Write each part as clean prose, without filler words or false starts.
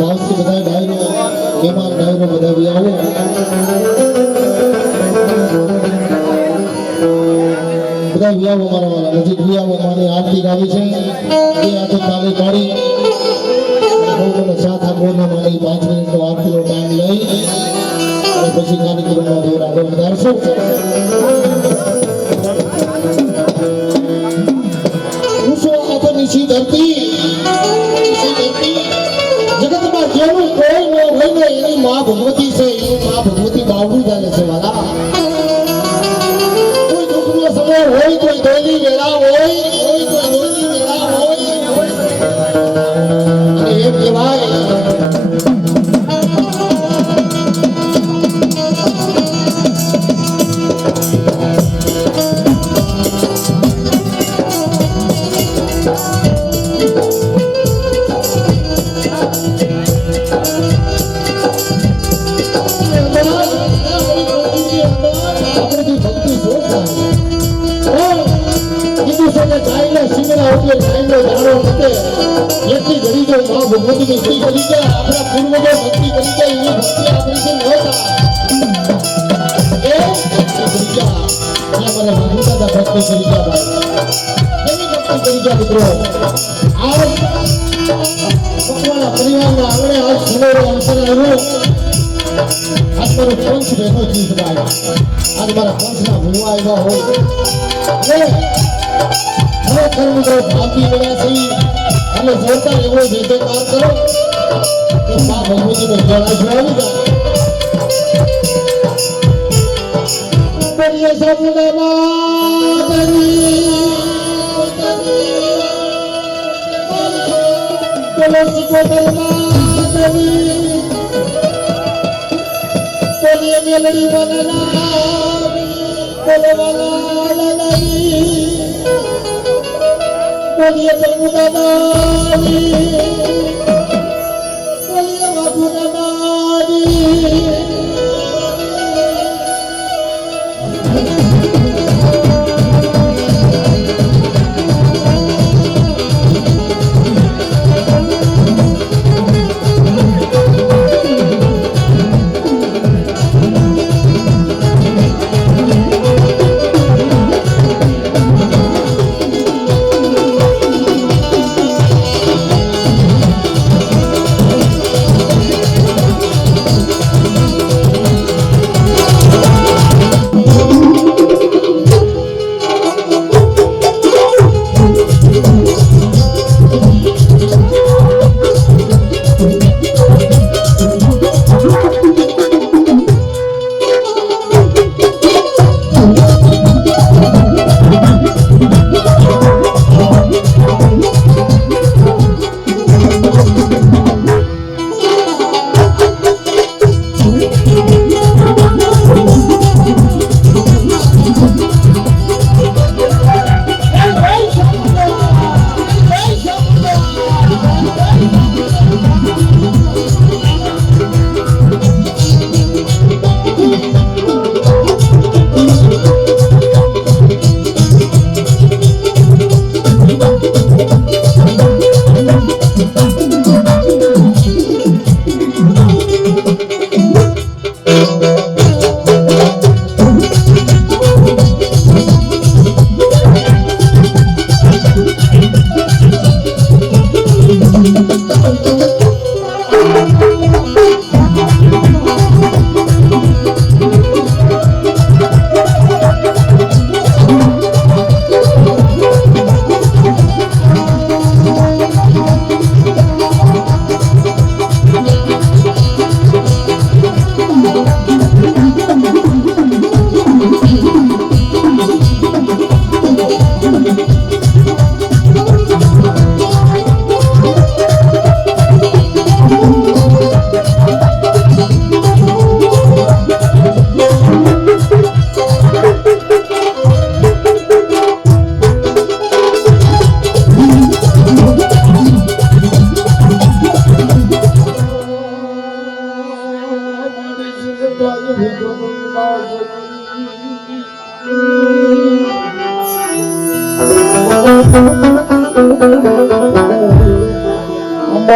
ભાવથી બધા ડાયરો મહેમાન ડાયરો બધા બી આવો બધા વિયાવો મારા વાળા નજીક વિયાવો મારી આરતી ગાવી છે એ આખો તાલી પાડી મને સાથ આપોને મારી 5 મિનિટનો આરતીનો ટાઈમ લઈ અને પછી કાર્યક્રમનો દોર આગળ વધારશું सी धरती जगत में जेनु कोई न होय ने एनी मां भगवती से एनी मां भगवती बावड़ी जाने से वाला कोई दुख नो समय होय कोई दोली वेला होय कोई दोली वेला होय अरे एक कहेवाय भगवती की भक्ति करी के अपना पूर्व में भक्ति करी के ये भक्ति आपने से होता ए करी ये हमारे माता का भक्ति करी के भाई ये भक्ति करी के मित्रों आज भगवान परिवार में आंगणे आज सुनो अवसर आयो आज मारो पंच देखो चीज भाई आज हमारा पंच ना हुआ आएगा हो अरे हमें कर्म को भागी बना सही हमें जोरदार एवो जयकार करो कि मां भगवती ने जोड़ा जोड़ी जाए बोलिए सपने मातरी बोलो सुकोटल मातरी बोलिए मेलड़ी बनना बोलो वाला लड़ाई बोलिए प्रभु दादाजी बोलिए बाबू दादाजी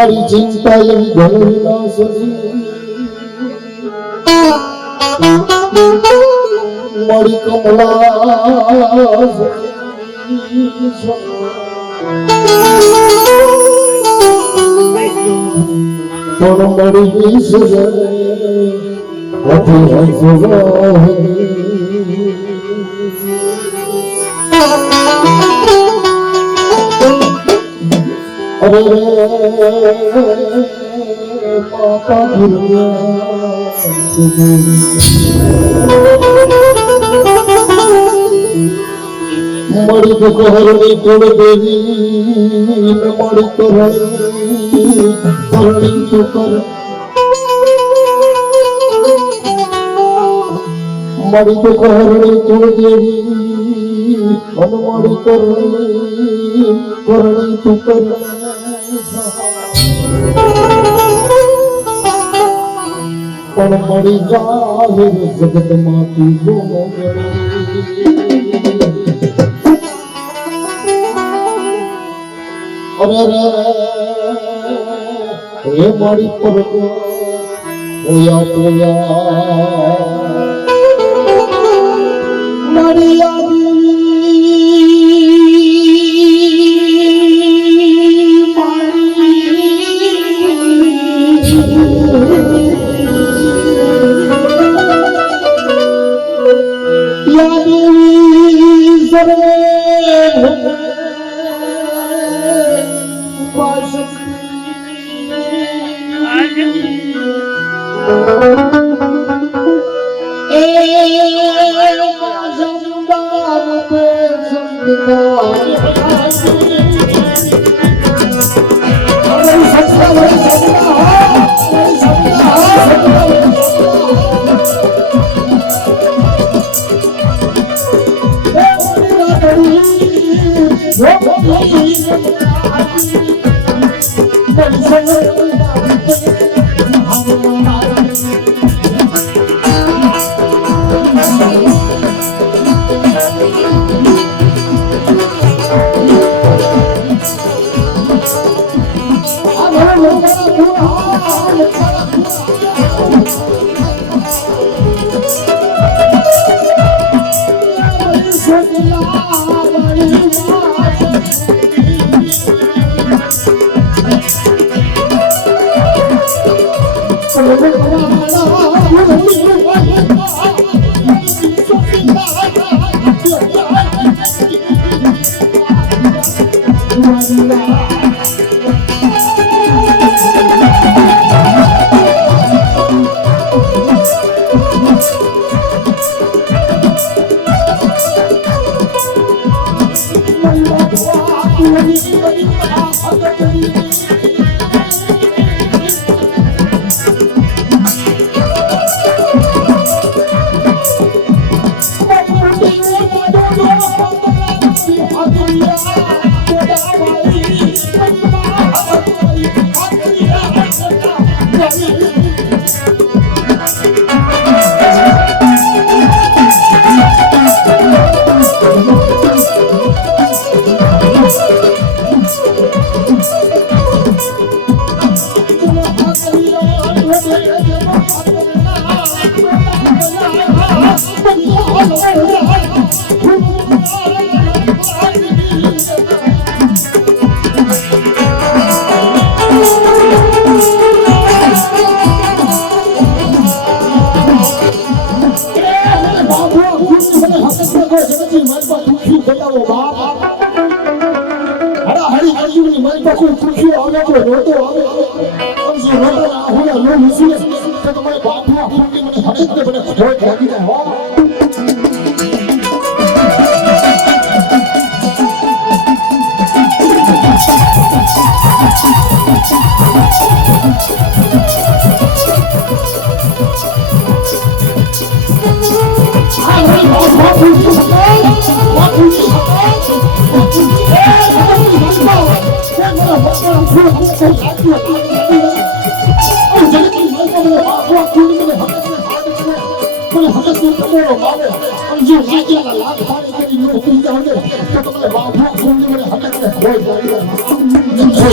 મારી ચિંતા એવી ઘણી ના સજી મારી કમલા પણ મળી સજે હતી હસવાની અરે પાપા મળી તો કહરની કુળ દેવી મળી કરણી તો કર મળી તો કહરની કુળ દેવી મળી કરણી તો કર પણ મળી જાવે જગતમાં તું અરે રે મારી પર ઓયા પોયા મારી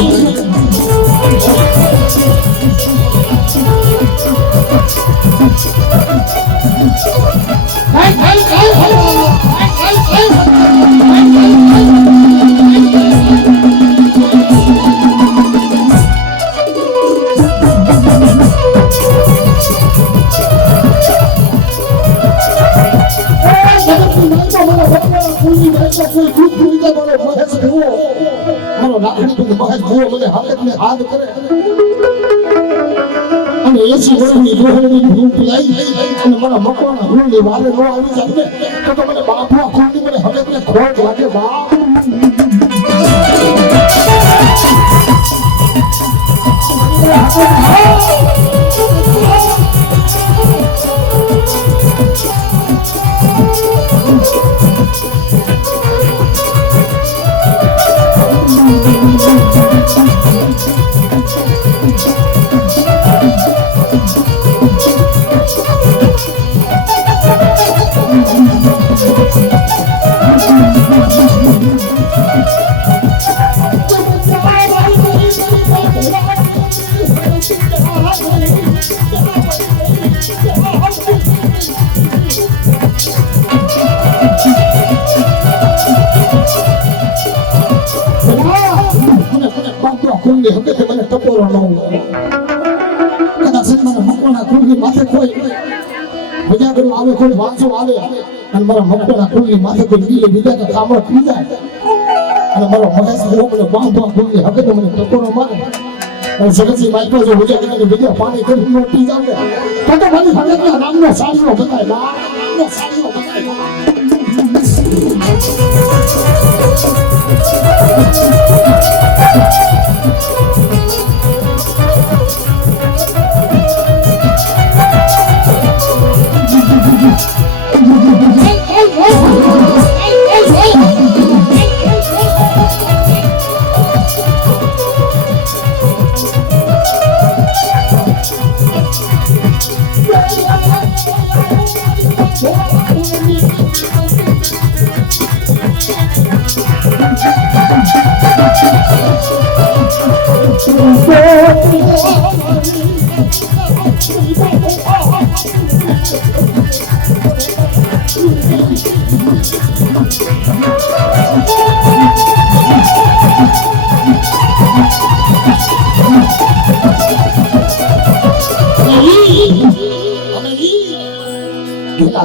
Thank you. મહેશ ભૂવો મને હાથને હાથ કરે અને 80 વર્ષની દોહરની રૂપ લઈ અને મારા મકવાના ગુણની વાલે નો આવી જાય તો મને બાપા ખોની મને હકતને ખોટ લાગે બાપ મને ટપોરો ન કદાચ મારા મકવાના કુળની માથે કોઈ બીજા બધું આવે કોઈ વાંચો આવે અને મારા મકવાના કુળની માથે કોઈ બીલે બીજા કે કામળ પી જાય અને મારો મહેશ મને બાંધવા કુળની હકે તો મને ટપોરો મારે અને જગતની માઇકો જો બીજા કે બીજા પાણી કરી નો પી જાય તો મારી હકેના નામનો સાડીઓ બતાય નામનો સાડીઓ બતાય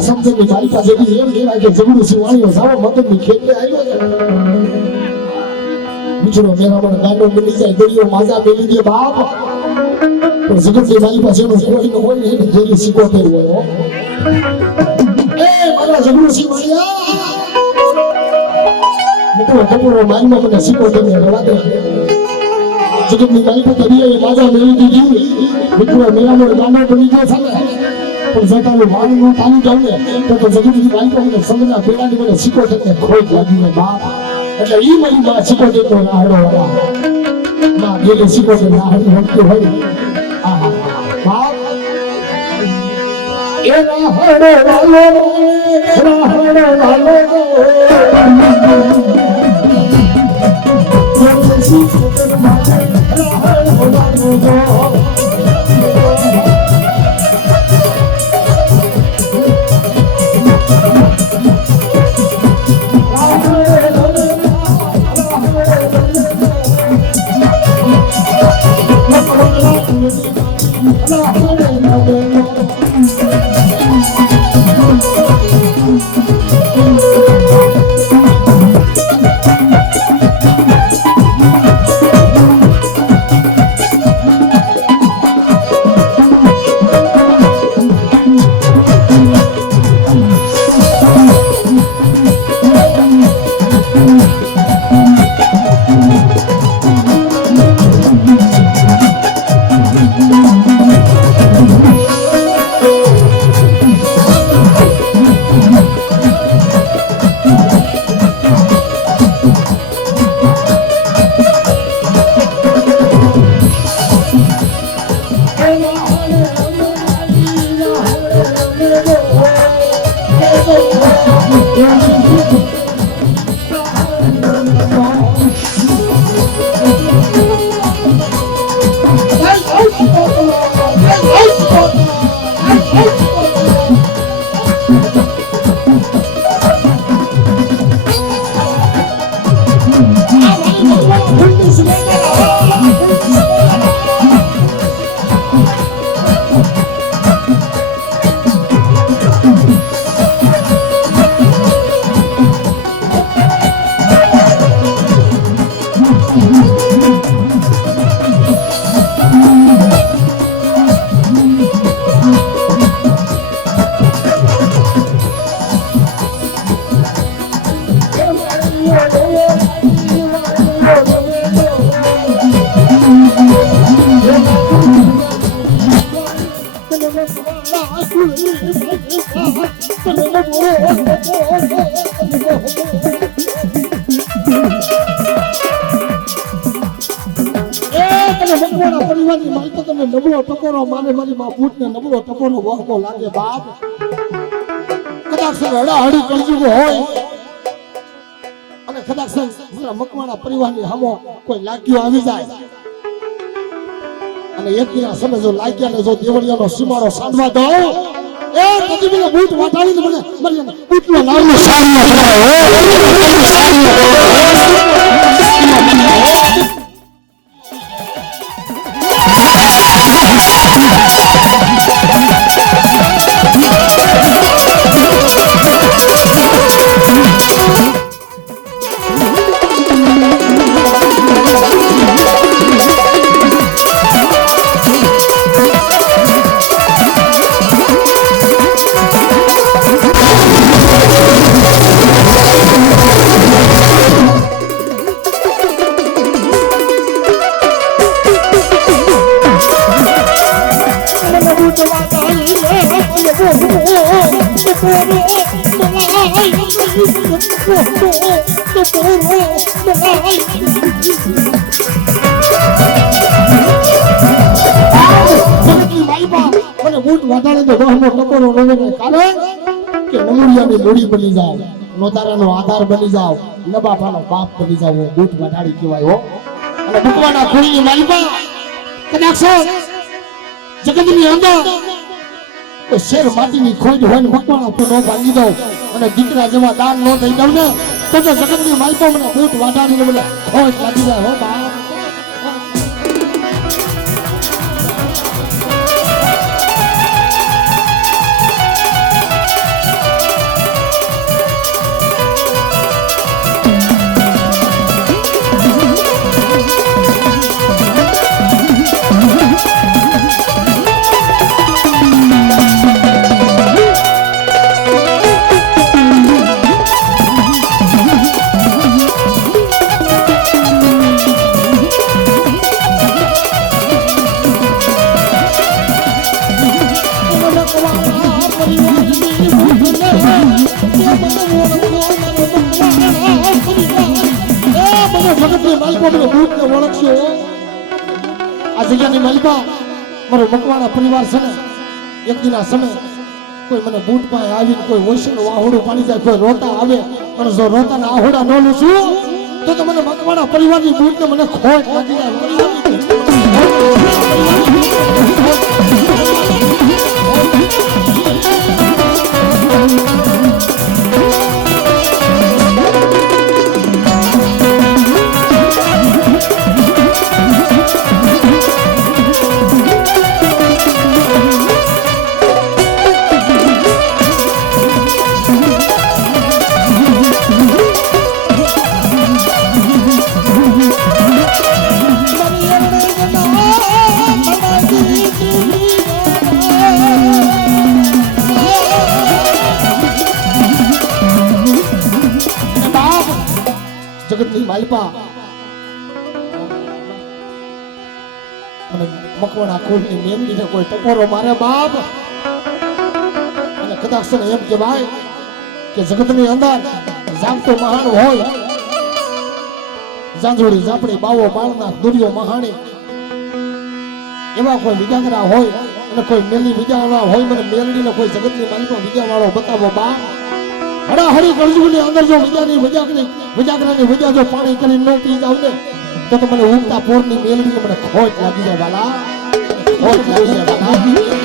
સમજે મારી પાસે એમ કહેવાય કે જગડું સિવાણીઓ સારો મતલબની ખેતરે આવ્યો છે બીજો મેરા મને ગાંડો મિલી જાય દરિયો માજા મેલી દે બાપ પણ જગતની મારી પાસે એનો કોઈ ન હોય ને એની જેલી સિકોતેર હોય એ મારા જગડું સિવાણિયા મિત્રો ટપોરો મારીમાં મને સિકોતેર ને રવા દે જગતની મારી પાસે દરિયાએ માજા મેલી દીધી મિત્રો મેરા મને ગાંડો બની ગયો છે ને પણ જતાનું વાણી નું તાનું જાવ ને તો જગતની મારી મને સમજના પેલાની મને સિકોતેર ને ખોટ લાગી ને બાપ એટલે ઈ મારી માં સિકોતેર નો રાહડો વાળા માં ગેલી સિકોતેર રાહડી હટતો હોય આહા બાપ એ રાહડો વાલો સિકોતેર માં રાહડો વાલો પરિવારની માલકો તમે નબળો ટકોરો મારે મારી માં ભૂતને નબળો ટકોરો વહકો લાગે બાપ કદાચ હડાહડી કળજુગો હોય અને કદાચ મારા મકવાણા પરિવારની સામો કોઈ લાગ્યો આવી જાય અને એક દિના સમય જો લાગ્યા ને જો દેવળિયાનો સીમાડો સાંધવા દો એ કદી મને બૂટ વાટાવીને મને મારી બૂટનો લાવનો સાંધવા મને બૂટ વાટાડે તો બહમો ટકોરો રોવે કારણ કે નમુડિયાની મૂડી બની જાવ નોતારાનો આધાર બની જાવ નબાપાનો બાપ બની જાવ બૂટ વાટાડી કહેવાય હો અને ભગવાનના ખોળની માલિકા કદાચ જગતની અંદર તો શેર માટીની ખોજ હોય ને ભગવાન તો નો ભાંગી દઉં અને દીકરા જેવા દાન નો દઈ દઉં ને તો જગતની માલિકો મને બૂટ વાટાડીને મને ખોજ લાગી જાય હો બાપ મારો મકવાણા પરિવાર છે ને એક દિના સમય કોઈ મને બૂટ પાસે આવીને કોઈ વૈષ્ણવ વાહોડું પાણી જાય કોઈ રોતા આવે અને જો રોતાના આહોડા ન લૂછું તો મને મકવાણા પરિવારની બૂટને મને ખોટ લાગી જાય માલપા મને મકવાણા ખોલની મેમડીને કોઈ ટકોરો મારે બાપ અને કદાચ એમ કે ભાઈ કે જગતની અંદર જાગતો મહાન હોય જાંજોડી જાપડી બાવો બાળના દુરિયો મહાણી એવા કોઈ વિજાગરા હોય અને કોઈ મેલી વિજાગરા હોય મને મેલડીને કોઈ જગતની માલિકો વિજાવાળો બતાવો બાપ હડાહડી કળજુની અંદર જો વિજાગરાની વિજા જો પાણી કરી ન પી જાવ ને તો મને ઉગતા પોરની મેલડી મને ખોટ લાગી જાય વાલા ખોટ લાગી જાય વાલા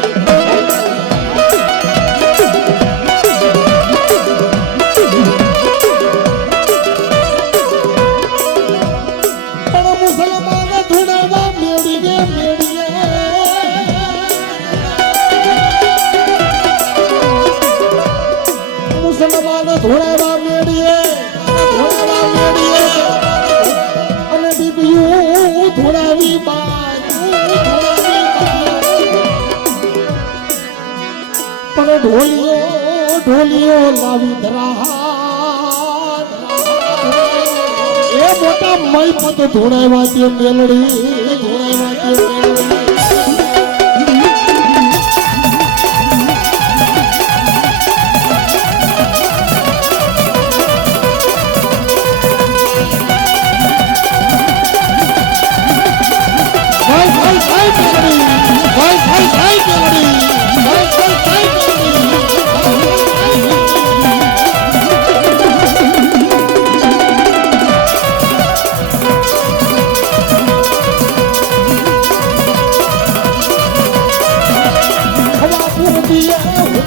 ધોળાવા મેડીએ અને બીબીયું ધોળાવી પણ ઢોલિયો લાવી ધરા એ મોટા મય પદ ધોળાવા તે મેલડી ધોળાવા તે મેલડી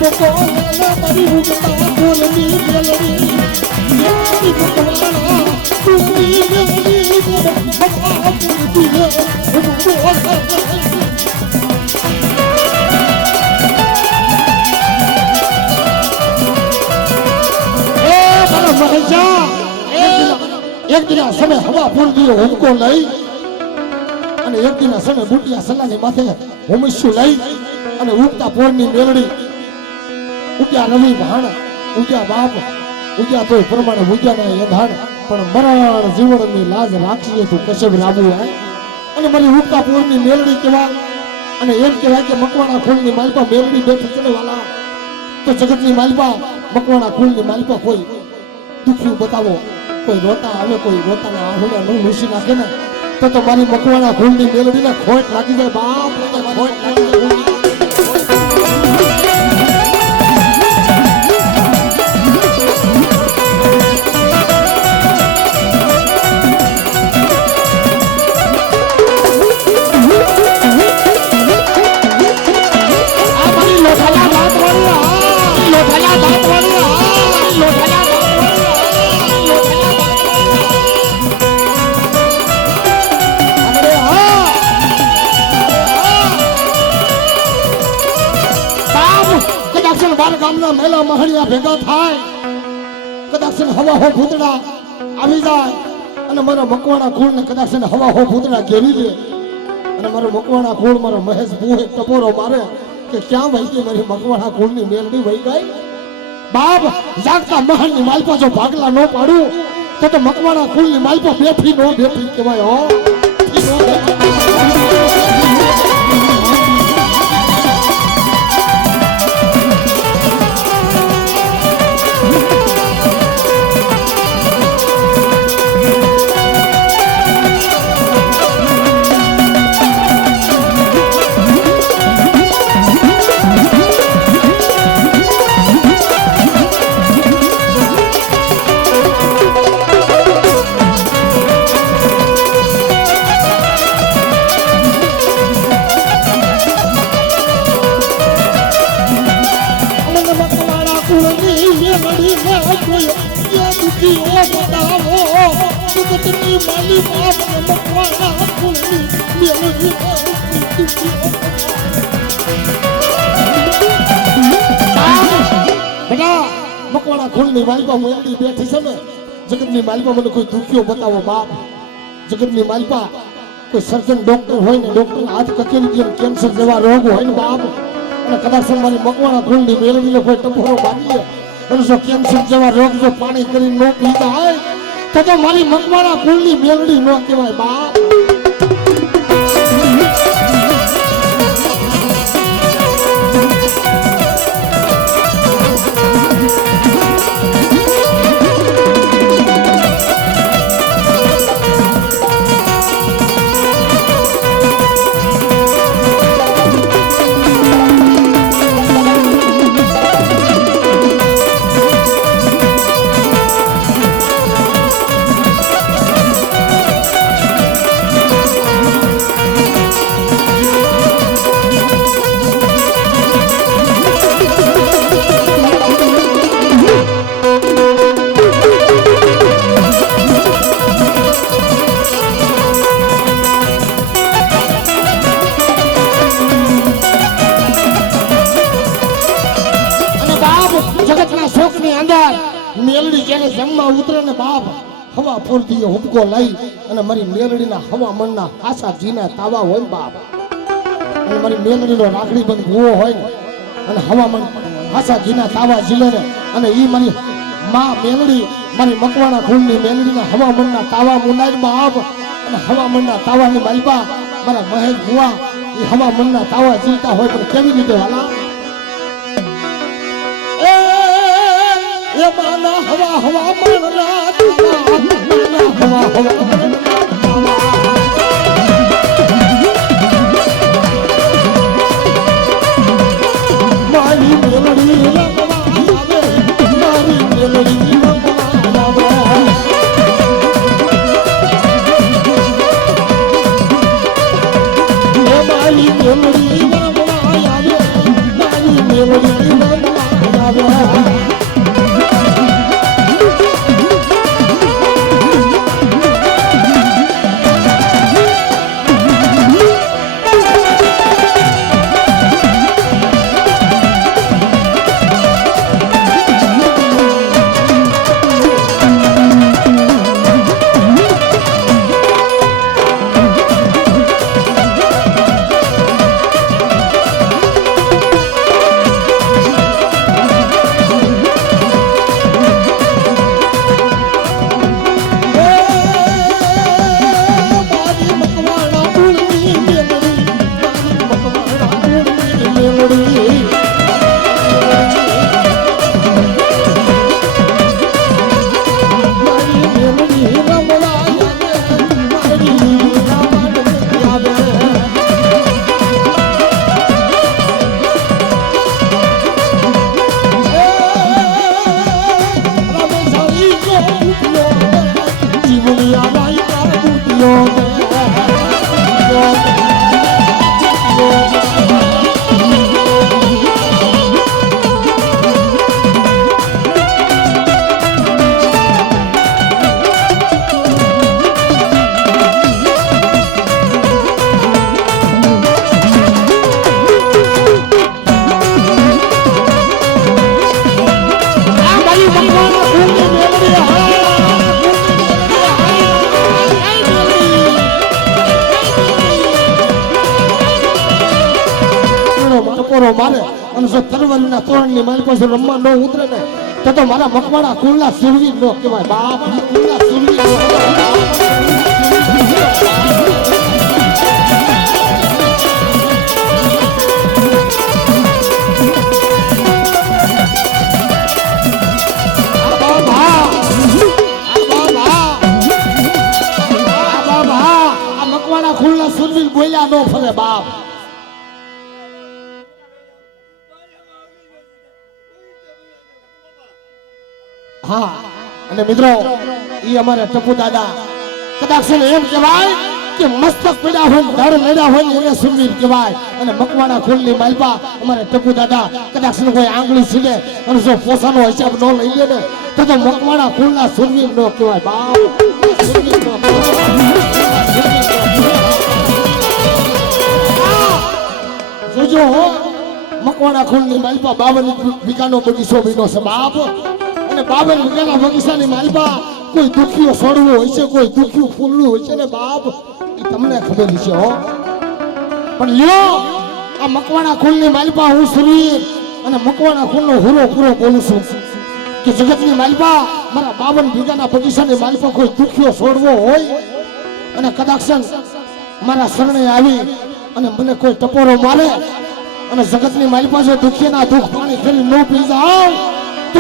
કોના મારી ઉગતા ફૂલની મેલડી યારી કોના ફૂલની મેલડી હવા ફૂલતી એક દિના સમય હવા ફૂલતી હુમકો લઈ અને એક દિના સમય બુટિયા સલાની માથે હુમસ્યું લઈ અને ઉગતા પોરની મેલડી ઉગ્યા રવિ ભાણ ઉગ્યા બાપ ઉગ્યા તોય પ્રમાણે ઉગ્યા ના એધાણ પણ મરણ જીવનની લાજ રાખીએ તું કશબ રાબુ હે અને મારી ઉગતા પોરની મેલડી કહેવાય અને એમ કહેવાય કે મકવાણા ખોલની માલપા મેલડી બેઠી છે વાલા તો જગતની માલપા મકવાણા ખોલની માલપા કોઈ દુખ્યું બતાવો કોઈ રોતા આવે કોઈ રોતાના આહુડા નું મૂસી નાખે ને તો મારી મકવાણા ખોલની મેલડીને ખોટ લાગી જાય બાપ ખોટ લાગી જાય ગામના મેલા મહણિયા ભેગા થાય કદાચ હવા હો ભૂતડા આવી જાય અને મારા મકવાણા કુળ ને કદાચ હવા હો ભૂતડા ઘેરી લે અને મારો મકવાણા કુળ મારો મહેશ બુહ એક ટપોરો મારે કે ક્યાં વહી ગઈ મારી મકવાણા કુળ ની મેલડી વહી ગઈ બાપ જાગતા મહલ ની માલપા જો ભાગલા ન પાડું તો મકવાણા કુળ ની માલપા બેઠી નો બેઠી કહેવાય હો મકવાણા ખુલની માલપા મેલડી બેઠી છે ને જગતની માલપા મને કોઈ દુખ્યો બતાવો બાપ જગતની માલપા કોઈ સર્જન ડોક્ટર હોય ને ડોક્ટર હાથ કકેલી દે કેન્સર જેવા રોગ હોય ને બાપ અને કદાચ મારી મકવાણા ખુલની મેલડીને કોઈ ટપોરો બાંધી અને જો કેન્સર જેવા રોગ જો પાણી કરીને ન પીતા હોય તો મારી મકવાણા ખુલની મેલડી ન કહેવાય બાપ મેલડી જેને જમવા ઉતરે ને બાપ હવા ફૂલતી હુમકો લઈ અને મારી મેલડીના હવા મનના આશા જીના તાવા હોય બાપ અને મારી મેલડીનો રાખડી બંધ ભૂવો હોય ને અને હવામન આશા જીના તાવા જીલે ને અને ઈ મારી માં મેલડી મારી મકવાણા ખુલની મેલડીના હવા મનના તાવા મુનાઈ બાપ અને હવા મનના તાવાની માલપા મારા મહેશ ભુવા ઈ હવા મનના તાવા જીલતા હોય પણ કેવી રીતે વાલા માના હવા હવા મનના તાવા હવા મારી મેલડી રમવા આવે મારી મેલડી રમવા આવે મારી મેલડી રમવા આવે મારી મેલડી રમવા ટપોરો મારે અને જો તલવારીના તોરણની મારી પાસે રમવા ન ઉતરે ને તો મારા મકવાણા કુળના સુરવીર નો કહેવાય બાપ કુળના સુરવીર નો ખુલ્લા સુરવીર બોલ્યા નો ફરે બાપ હા અને મિત્રો ઈ અમારા ટપુ દાદા કદાચ એમ કહેવાય કે મસ્તક પડ્યા હોય ધડ લડ્યા હોય એને સુરવીર કહેવાય અને મકવાણા ખુલની માલપા અમારા ટપુ દાદા કદાચ કોઈ આંગળી સીધે અને જો પોસાનો હિસાબ ન લઈ લે ને તો મકવાણા ખુલના સુરવીર નો કહેવાય બાપ સુરવીર નો જોજો મકવાણા ખુલની માલપા 52 વીઘાનો બગીચો બન્યો છે બાપ અને 52 વીઘાના બગીચાની માલપા કોઈ દુખિયો છોડવું હોય છે કોઈ દુખિયું ફૂલવું હોય છે ને બાપ એ તમને ખબર છે હો પણ લ્યો આ મકવાણા ખુલની માલપા હું સુરવીર અને મકવાણા ખુલનો હુરો પૂરો બોલું છું કે જગતની માલપા મારા 52 વીઘાના બગીચાની માલપા કોઈ દુખિયો છોડવો હોય અને કદાચ મારા શરણે આવી અને મને કોઈ ટપોરો મારે અને જગતની મારી પાસે દુખીના દુઃખ પાણી કરી ન પી જાવ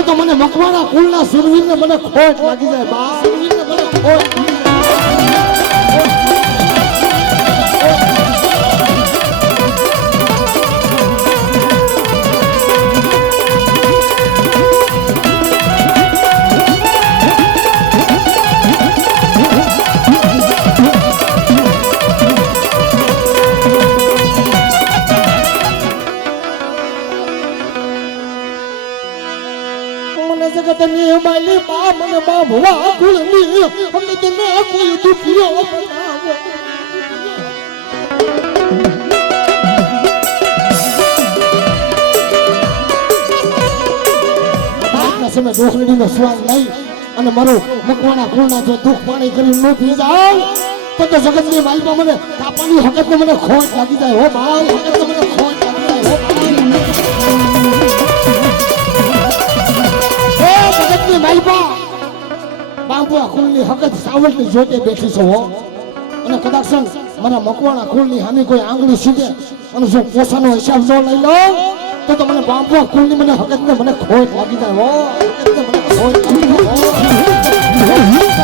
તો મને મકવાણા કુળના સુરવીરને મને ખોટ લાગી જાય બા સુરવીરને મને ખોટ જગતની માલી બા મને બા ભવા કુળની અમને તો ના કોઈ દુખિયો બનાવો આજના સમય દોખડીનો સ્વાદ લઈ અને મારો મકવાણા કુળના જો દુઃખ પાણી કરી ન પી જાવ તો જગતની માલપા મને કાપાની હકતને મને ખોટ લાગી જાય હો બા હકતને મને ખોટ લાગી જાય હો માલપા બાંબુઆ કુળની હકત સાવળની જોતે બેઠી છો અને કદાચ મારા મકવાણા કુળની હામી કોઈ આંગળી સીધે અને જો પોસાનો હિસાબ ન લઈ લો તો મને બાંબુઆ કુળની મને હકતને મને ખોટ લાગી જાય હો હકતને મને ખોટ લાગી જાય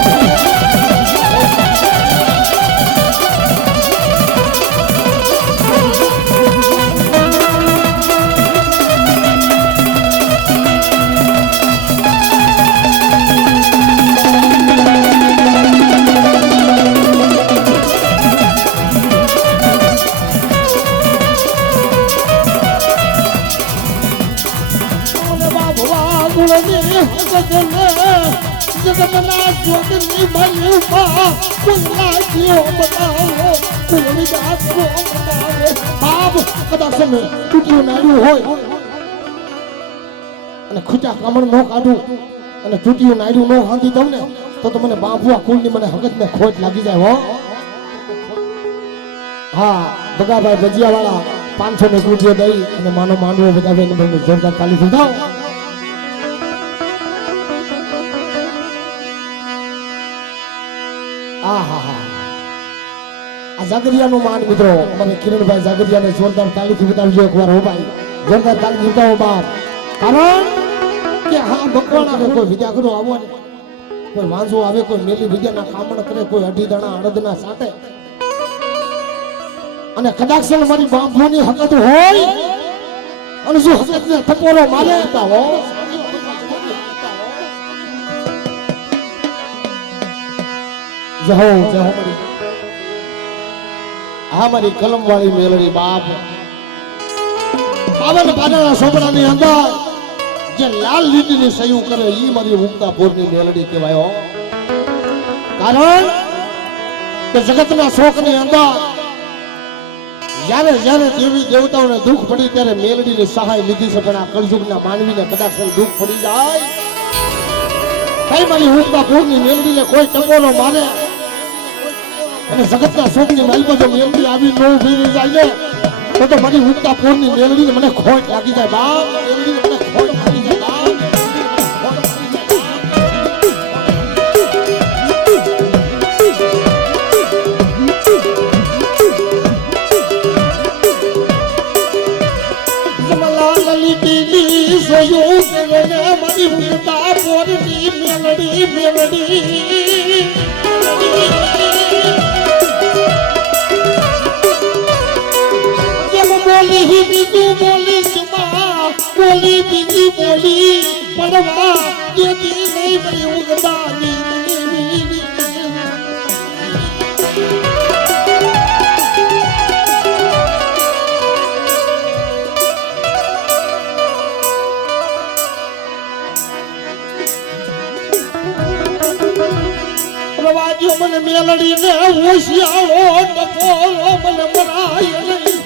જગતના જોગની માલપા કુલના જીઓ બતાવો કુલની દાસો બતાવે બાપ કદાચ મેં તૂટ્યું નાડ્યું હોય અને ખૂટા કામણ ન કાઢું અને તૂટ્યું નાડ્યું ન હાંધી દઉં ને તો મને બાંબુઆ કુલની મને હકતને ખોટ લાગી જાય હો હા બગાભાઈ ભજીયાવાળા 500 ની કુટીઓ દઈ અને માનો માંડવો બધાને મને જોરદાર તાલી દીધા આ જાગરિયાનું માન મિત્રો મને કિરણભાઈ જાગરિયાને જોરદાર તાલીથી બતાવજો એકવાર હો ભાઈ જોરદાર તાલી બતાવો બાપ કારણ કે હા મકવાણા કોઈ વિદ્યાગરો આવો ને કોઈ વાંઝો આવે કોઈ મેલી વિદ્યાના કામણ કરે કોઈ અઢી દાણા અડદના સાટે અને કદાચ મારી બાંભોની હકત હોય અને જો હકતને ટપોરો મારે હો જહો જહો આ મારી કલમ વાળી મેલડી બાપ 52 પાડાના સોપડાની અંદર જે લાલ લીટીની સયું કરે ઈ મારી ઉગતા પોરની મેલડી કહેવાય કારણ કે જગતના શોકની અંદર જ્યારે જ્યારે દેવી દેવતાઓને દુઃખ પડી ત્યારે મેલડીની સહાય લીધી છે પણ આ કળયુગના માનવીને કદાચ દુઃખ પડી જાય કઈ મારી ઉગતા પોરની મેલડીને કોઈ ટપોરો મારે અને જગતના શોકની માલપા જો મેલડી આવી ન ઉભી રહી જાય ને તો મારી ઉગતા પોરની મેલડીને મને ખોટ લાગી જાય બાપ, મેલડીને મને ખોટ લાગી જાય બાપ. જોયું કે મારી ઉગતા પોરની મેલડી મેલડી જેમ બોલી બીજું બોલી જમા બોલી બીજી બોલી પડવા દેતી નહીં મારી ઉગતાની પ્રવાજીઓ મને મેલડીને હોશિયાળો ટકોરો મને મરાય નહીં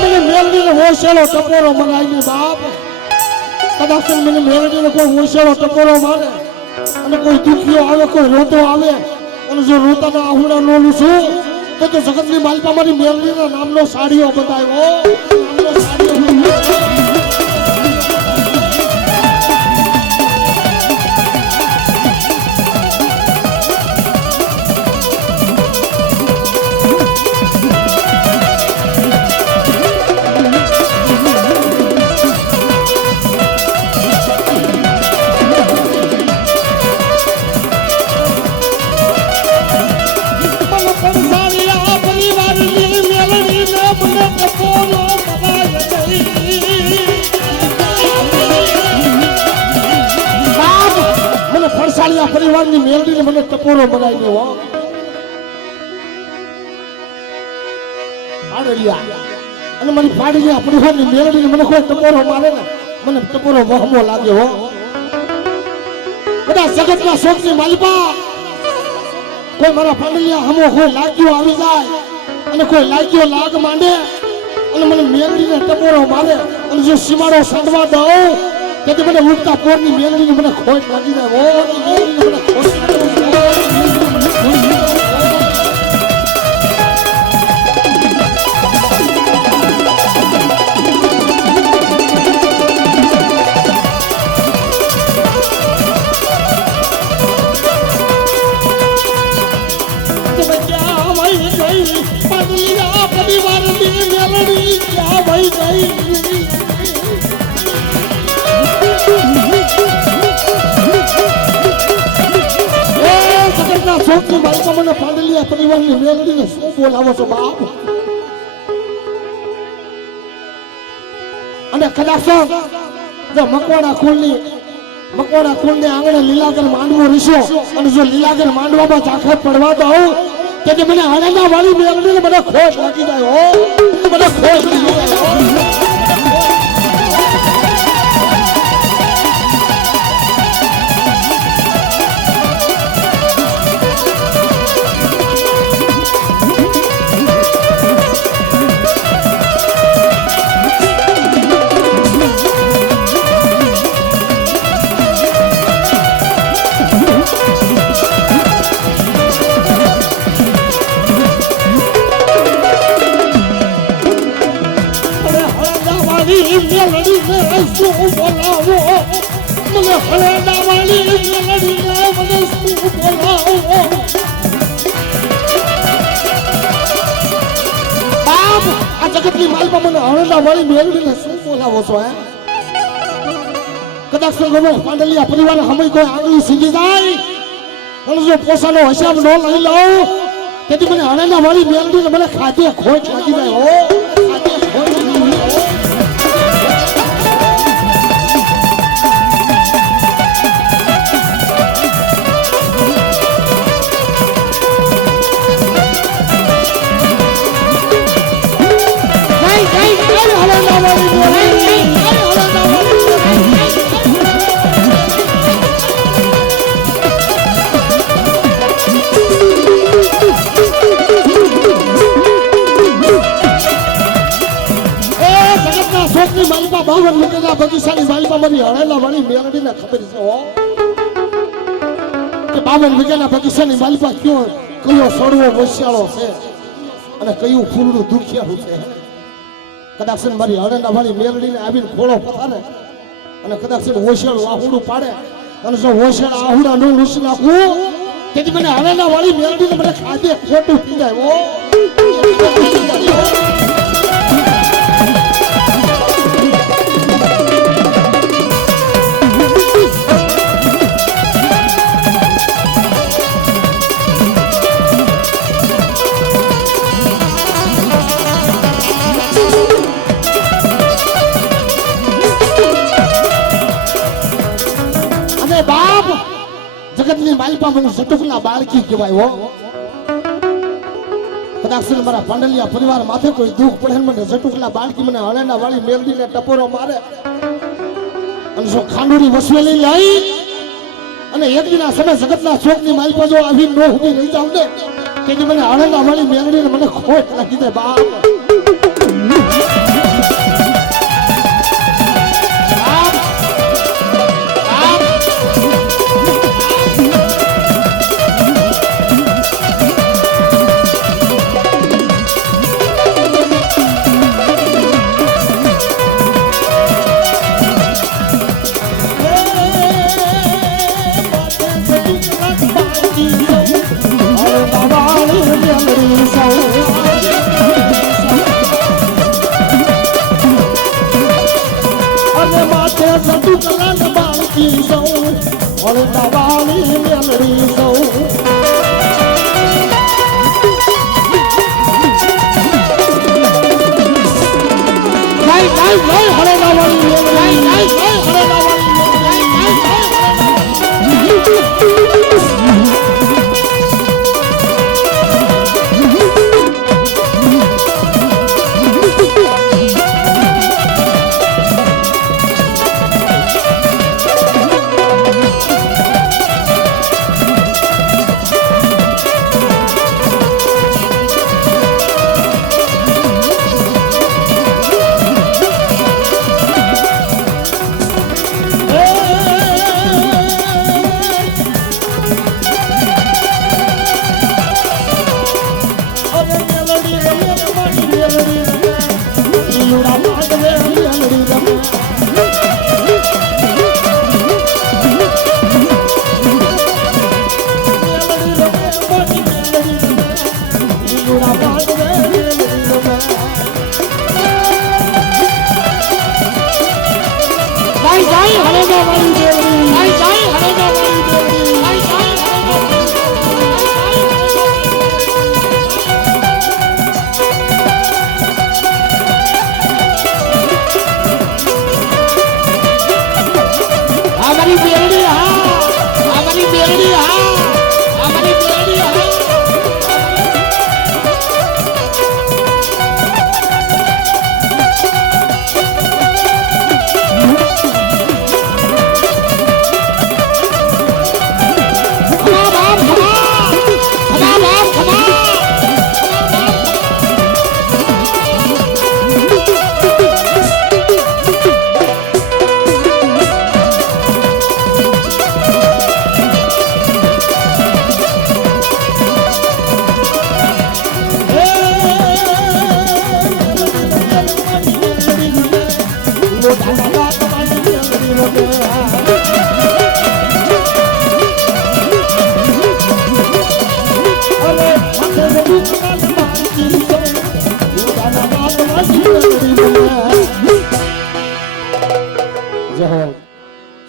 મને મેલડીને હોશિયાળો ટકોરો મરાય ને બાપ. કદાચ મને મેલડીને કોઈ હોશિયાળો ટકોરો મારે અને કોઈ દુખીઓ આવે કોઈ રોતો આવે અને જો રોતાના આહુડા લોલું છું તો જગતની માલિકા મારી મેલડીના નામનો સાડીઓ બતાવ્યો નામનો સાડીઓ બતાવ્યો. પરિવારની મેલડીને મને ટપોરો બનાવી દેવો અને મારી ફાડીની પરિવારની મેલડીને મને કોઈ ટપોરો મારે ને મને ટપોરો વહમો લાગે હો. બધા જગતના શોખની માલિકા કોઈ મારા ફાડીલિયા હમો કોઈ લાગ્યો આવી જાય અને કોઈ લાગ્યો લાગ માંડે અને મને મેલડીને ટપોરો મારે અને જો સીમાડો સાંડવા દઉં તેથી મને ઉગતા પોરની મેલડીને મને ખોટ લાગી જાય ઓ મેલડીને મને ખોટ પરિવારની મેલડી ક્યાં ભાઈ ગઈ શોખની બાઈકા મને પાંડલિયા પરિવારની મેલડીને શું બોલાવો છો બાપ. અને કદાચ જો મકવાડા કુળની આંગણે લીલાગર માંડવો રીશો અને જો લીલાગર માંડવામાં ચાખે પડવા દઉં કે મને હળના વાળી મેલડીને મને ખોટ લાગી જાય હો મને ખોટ લાગી જાય. શું બોલાવો મને હળના વાળી મેલડીને મને શું બોલાવો બાપ. આ જગતની માલમાં મને હળના વાળી મેલડીને શું બોલાવો છો હે. કદાચ ગમે પાંડલિયા પરિવાર હમે કોઈ આંગળી સીધી જાય અને જો પોસાનો હિસાબ ન લઈ લઉં તેથી મને હળના વાળી મેલડીને મને ખાધે ખોટ લાગી જાય હો ખાધે ખોટ લાગી જાય. બાવન મીટરના બગીચાની વાલીમાં મારી હળેલા વાળી મેલડીને ખબર છે હો કે 52 વીઘાના બગીચાની વાલીમાં કયો સડવો વસ્યાળો છે અને કયું ફૂલનું દુખિયારું છે. કદાચ મારી હરણા વાળી મેલડીને આવીને ખોળો પથારે અને કદાચ ઓશિયાળું આહુડું પાડે અને જો ઓશિયાળા આહુડા નું લૂસી નાખવું તેથી મને હરણા વાળી મેલડીને મને ખાધે ખોટું થઈ જાય. જગતની માલિપા મને સટુકના બાળકી કહેવાય હો. કદાચ મારા પાંડલિયા પરિવાર માથે કોઈ દુઃખ પડે મને સટુકના બાળકી મને હળેના વાળી મેલડીને ટપોરો મારે અને જો ખાંડુરી વસવેલી લઈ અને એક દિના સમય જગતના ચોકની માલિપા જો આવી નો ઉભી રહી જાવ ને કે મને હળેના વાળી મેલડીને મને ખોટ લાગી દે બાપ.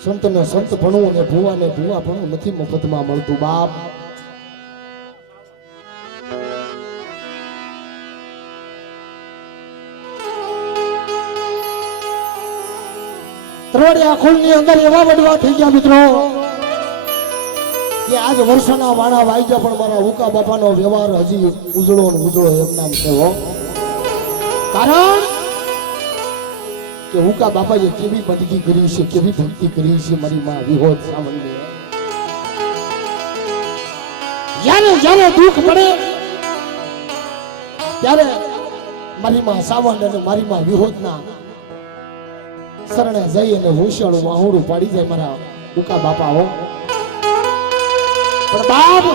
સંતને સંત ભણવું અને ભુવાને ભુવા ભણવું નથી મફતમાં મળતું બાપ. ત્રોડિયા ખુલની અંદર એવા વડવા થઈ ગયા મિત્રો કે આજ વર્ષોના વાણા વાઈ ગયા પણ મારા હુકા બાપાનો વ્યવહાર હજી ઉજળો ને ઉજળો એમ નામ છે હો. કારણ કે હુકા બાપાએ કેવી બંદગી કરી છે, કેવી ભક્તિ કરી છે મારી માં વિહોદ સાવંતને. જ્યારે જ્યારે દુઃખ પડે ત્યારે મારી માં સાવંત અને મારી માં વિહોદના શરણે જઈ અને હોશિયાળું વાહુડું પાડી જાય મારા હુકા બાપા હો. પણ બાપ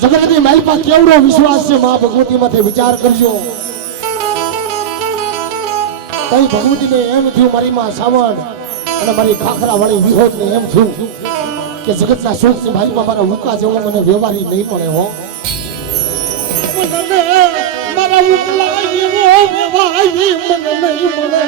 જગતની માલિકા કેવડો વિશ્વાસ છે માં ભગવતી માથે વિચાર કરજો તઈ ભગવતીને એમ થયું મારી માં સાવણ અને મારી ખાખરા વાળી વિહોદને એમ થયું કે જગતના સુખની માલિકા મારા ઉકા જેવો મને વ્યવહારી નહીં પડે હો મારા ઉકલા જેવો વ્યવહારી મને નહીં મળે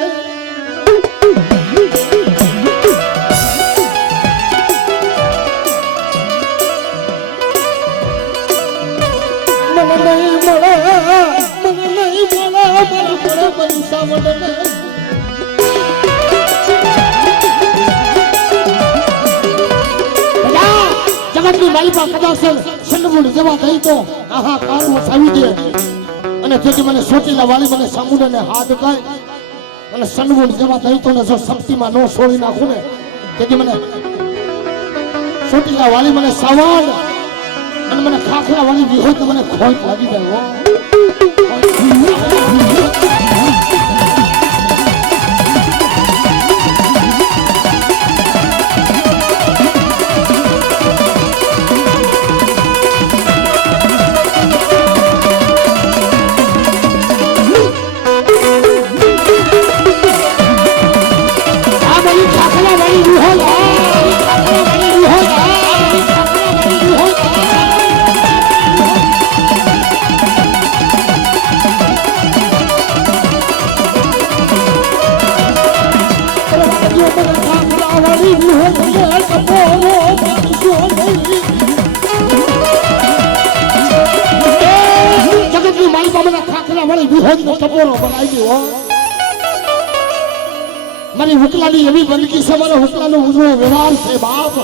જગતની માલિકા કદાચ સંડમૂળ જવા દઈ તો આહા કારમાં સાવી દે અને તેથી મને સોટીલા વાળી મને સામુડાને હાથ કાય અને સંડમૂળ જવા દઈ તો ને જો શક્તિમાં નો છોડી નાખું ને તેથી મને સોટીલા વાળી મને સાવણ અને મને ખાખરા વાળી વિહોત મને ખોટ લાગી જાય જગતની માલિકા મને ખાખરા વાળી વિહોદનો ટપોરો બનાવી દો મારી હુકલાની એવી બંદગી છે મારા હુકલાનો ઉજળો વ્યવહાર છે બાપ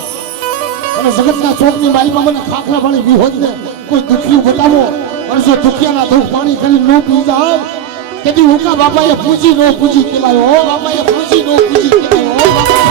અને જગતના ચોકની માલિકા મને ખાખરા વાળી વિહોદને કોઈ દુખિયું બતાવો અને જો દુખિયાના દુઃખ પાણી કરી ન પી જાવ તેથી હુકા બાપાએ પૂજી નો પૂજી કહેવાય હો બાપાએ પૂજી નો પૂજી કહેવાય હો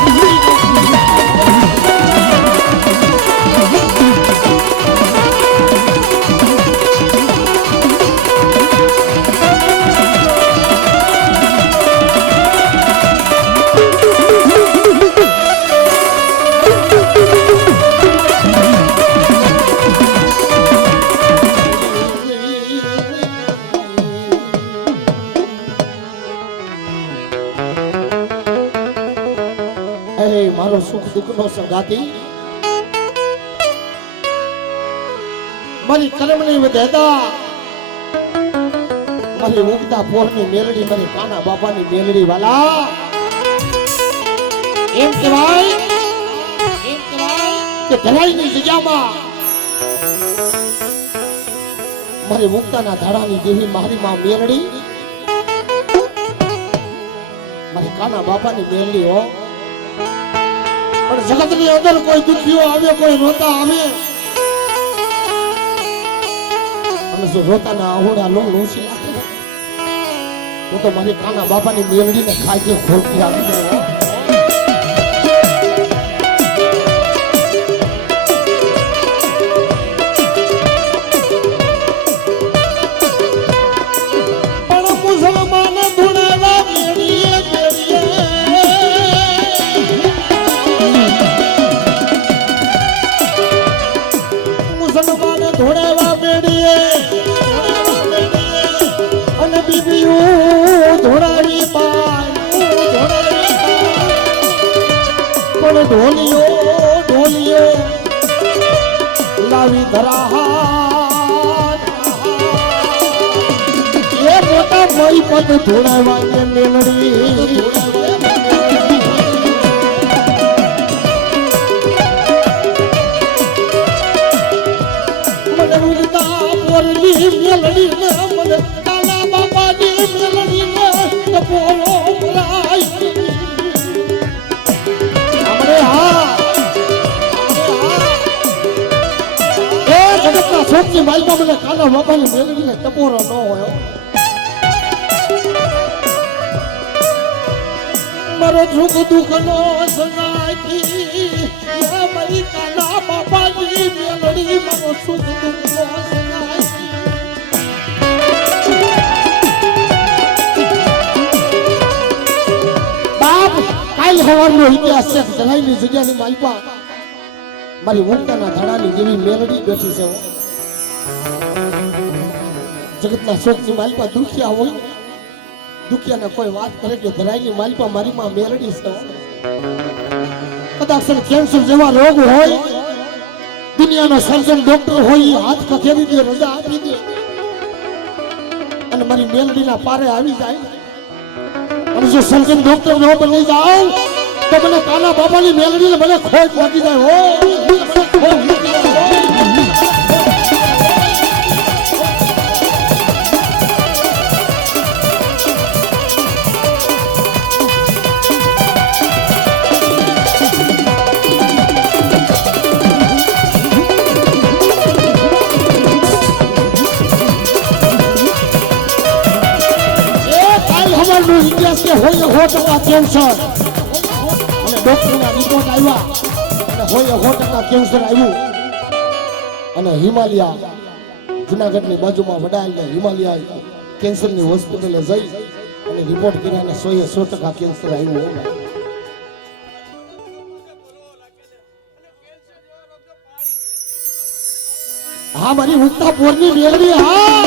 મારો સુખ દુઃખ નો સંગાતી મારી કર્મની વધેતા મારી ઉગતા પોરની મેલડી મારી કાના બાપાની મેલડી વાલા એમ કહેવાય કે ધરાઈની જગ્યામાં મારી ઉગતાના ધાડાની દેવી મારી માં મેલડી મારી કાના બાપાની મેલડી હો પણ જગતની અંદર કોઈ દુખીઓ આવે કોઈ રોતા આવે અને જો રોતાના આહોડા લો લોસી નાખે તો મારી કાના બાપાની મેલડીને ખાઈ કે ખોલતી આવી જાય ધોળેવા બેડીએ અને બીબીયું ધોળાવી પાય પણ ઢોલિયો લાવી ધરા એ મોટા ભાઈ પદ ધોળાવા કે મેલડી મેલડી ને મને કાના બાપાની મેલડી ને ટપોરો ભરાય આપણે હા એ જગતના શોખની માલિકા મને કાના બાપાની મેલડી ને ટપોરો ન હોય મારો સુખ દુઃખ નો સંગાતી મારી કાના બાપાની મેલડી મારો સુખ દુઃખ નો સંગાતી કાલ હવારનો ઇતિહાસ છે ધરાઈની જગ્યાની માલિકા મારી ઉગતાના ધાડાની જેવી મેલડી બેઠી છે જગતના શોકની માલિકા દુખિયા હોય, દુખિયાને કોઈ વાત કરે કે ધરાઈની માલિકા મારી માં મેલડી છે. કદાચ કેન્સર જેવા રોગ હોય, દુનિયાનો સર્જન ડોક્ટર હોય, હાથ ખખેરી દે, રજા આપી દે અને મારી મેલડીના પારે આવી જાય. અને જો સર્જન ડોક્ટર ન બની જાવ તો મને કાના બાબાની મેલડીને મને ખોટ લાગી જાય. હો ઇતિહાસ કે હોય 100% કેન્સર અને ડોક્ટરના રિપોર્ટ આવ્યા અને હોય 100% કેન્સર આવ્યું. અને હિમાલયા જુનાગઢની બાજુમાં વડાલને હિમાલયા કેન્સરની હોસ્પિટલે જઈ અને રિપોર્ટ કર્યા અને 100% કેન્સર આવ્યું. હા મારી ઉગતા પોરની મેળવી. હા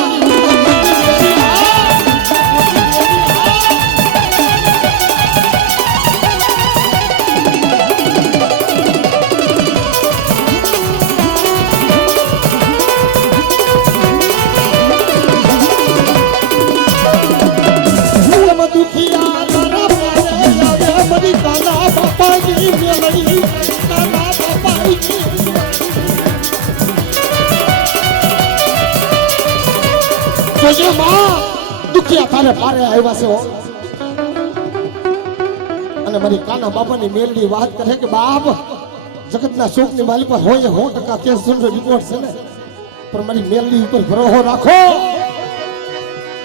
દુખિયા તારે પારે આવ્યા છે. અને મારી કાના બાપાની મેલડી વાત કરે કે બાપ જગતના શોકની માલિક પર હોય 100% કેન્સરનો રિપોર્ટ છે ને, પણ મારી મેલડી ઉપર ભરોસો રાખો.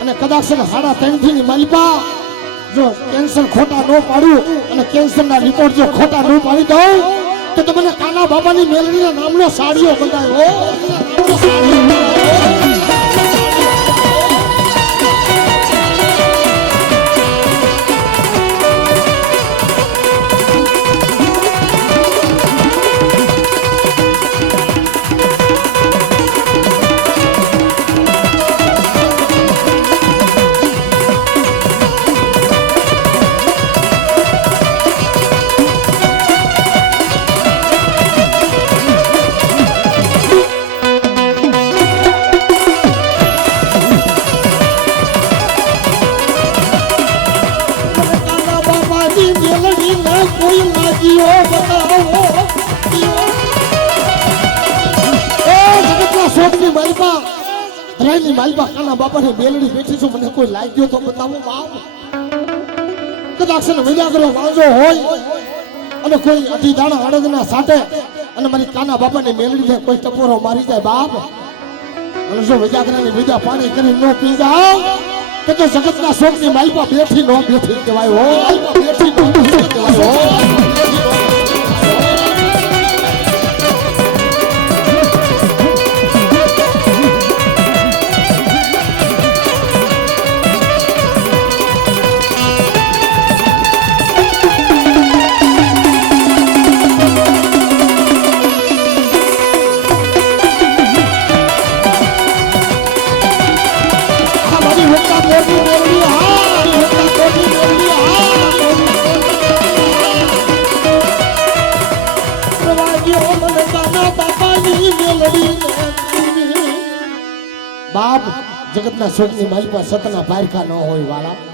અને કદાચ 3.5 ની માલિકા જો કેન્સર ખોટા ન પાડ્યું અને કેન્સરના રિપોર્ટ જો ખોટા ન પાડી દઉં તો તમને કાના બાબાની મેલડીના નામનો સાડીઓ બંધાયો. કાના બાપાની બેલડી બેઠી છું, મને કોઈ લાગ્યો તો બતાવો બાપ. કદાચ વિજાગરો વાંજો હોય અને કોઈ અઢી દાણા અડદના સાટે અને મારી કાના બાપાની મેલડીને કોઈ ટપોરો મારી જાય બાપ, અને જો વિજાગરાની વિજા પાણી કરી ન પી જાવ તો જગતના શોકની માલિકા બેઠી ન બેઠી કહેવાય. હો બેઠી ન બેઠી કહેવાય. હો બાપ જગતના શોકની માલિકા સતના પારખા ન હોય વાલા.